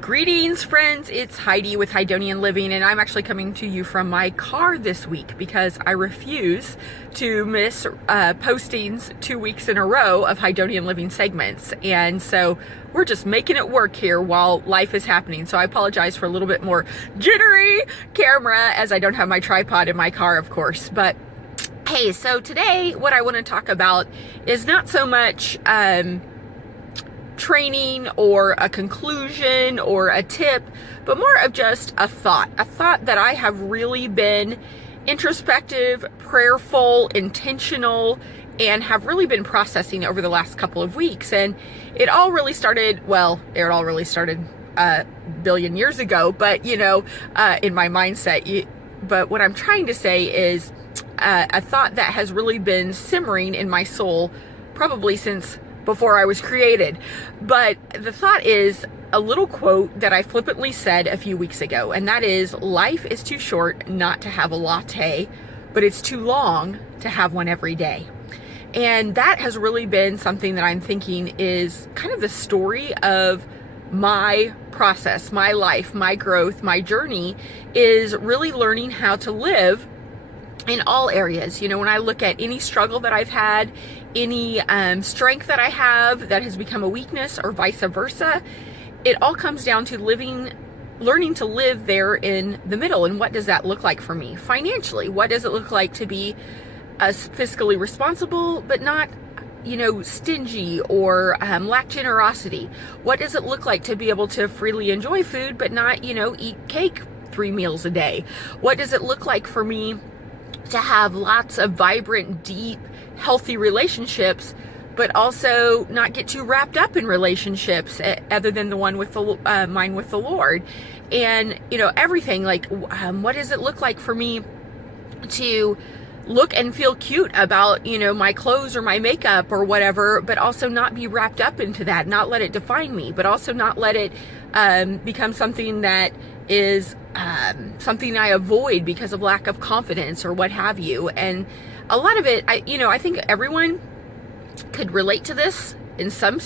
Greetings, friends. It's Heidi with Hydonian Living, and I'm actually coming to you from my car this week because I refuse to miss postings 2 weeks in a row of Hydonian Living segments. And so we're just making it work here while life is happening. So I apologize for a little bit more jittery camera as I don't have my tripod in my car, of course. But hey, so today what I want to talk about is not so much training or a conclusion or a tip, but more of just a thought that I have really been introspective, prayerful, intentional, and have really been processing over the last couple of weeks. And it all really started a billion years ago, but in my mindset. But what I'm trying to say is a thought that has really been simmering in my soul probably since before I was created. But the thought is a little quote that I flippantly said a few weeks ago, and that is, life is too short not to have a latte, but it's too long to have one every day. And that has really been something that I'm thinking is kind of the story of my process, my life, my growth, my journey, is really learning how to live in all areas. When I look at any struggle that I've had, any strength that I have that has become a weakness or vice versa, it all comes down to learning to live there in the middle. And what does that look like for me financially? What does it look like to be fiscally responsible, but not stingy or lack generosity? What does it look like to be able to freely enjoy food, but not, eat cake 3 meals a day? What does it look like for me to have lots of vibrant, deep, healthy relationships, but also not get too wrapped up in relationships other than the one with mine with the Lord? And, everything like, what does it look like for me to look and feel cute about, my clothes or my makeup or whatever, but also not be wrapped up into that, not let it define me, but also not let it become something that is something I avoid because of lack of confidence or what have you. And a lot of it, I think everyone could relate to this in some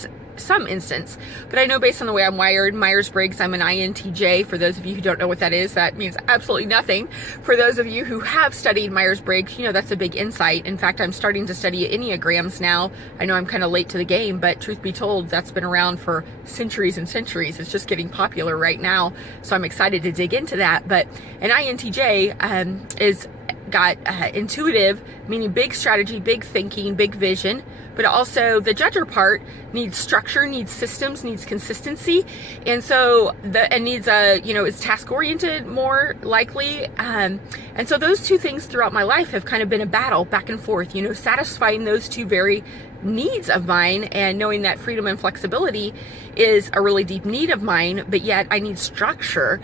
instance, but I know based on the way I'm wired, Myers-Briggs, I'm an INTJ. For those of you who don't know what that is, that means absolutely nothing. For those of you who have studied Myers-Briggs, that's a big insight. In fact, I'm starting to study Enneagrams now. I know I'm kind of late to the game, but truth be told, that's been around for centuries and centuries. It's just getting popular right now, so I'm excited to dig into that. But an INTJ is got intuitive, meaning big strategy, big thinking, big vision, but also the judger part needs structure, needs systems, needs consistency. And so needs is task oriented more likely. And so those two things throughout my life have kind of been a battle back and forth, satisfying those two very needs of mine, and knowing that freedom and flexibility is a really deep need of mine, but yet I need structure.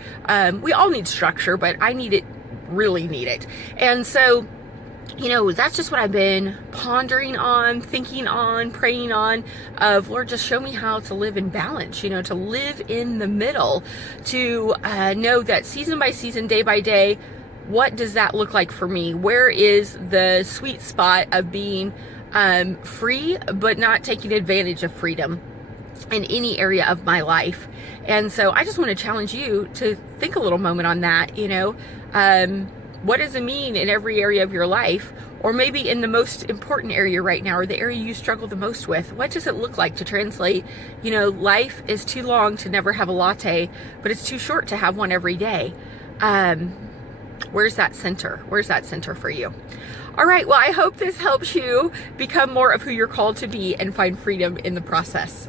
We all need structure, but I really need it. And so, that's just what I've been pondering on, thinking on, praying on, of Lord, just show me how to live in balance, to live in the middle, to know that season by season, day by day, what does that look like for me? Where is the sweet spot of being free, but not taking advantage of freedom in any area of my life? And so I just want to challenge you to think a little moment on that. What does it mean in every area of your life, or maybe in the most important area right now, or the area you struggle the most with? What does it look like to translate, life is too long to never have a latte, but it's too short to have one every day? Where's that center? Where's that center for you? All right, well, I hope this helps you become more of who you're called to be and find freedom in the process.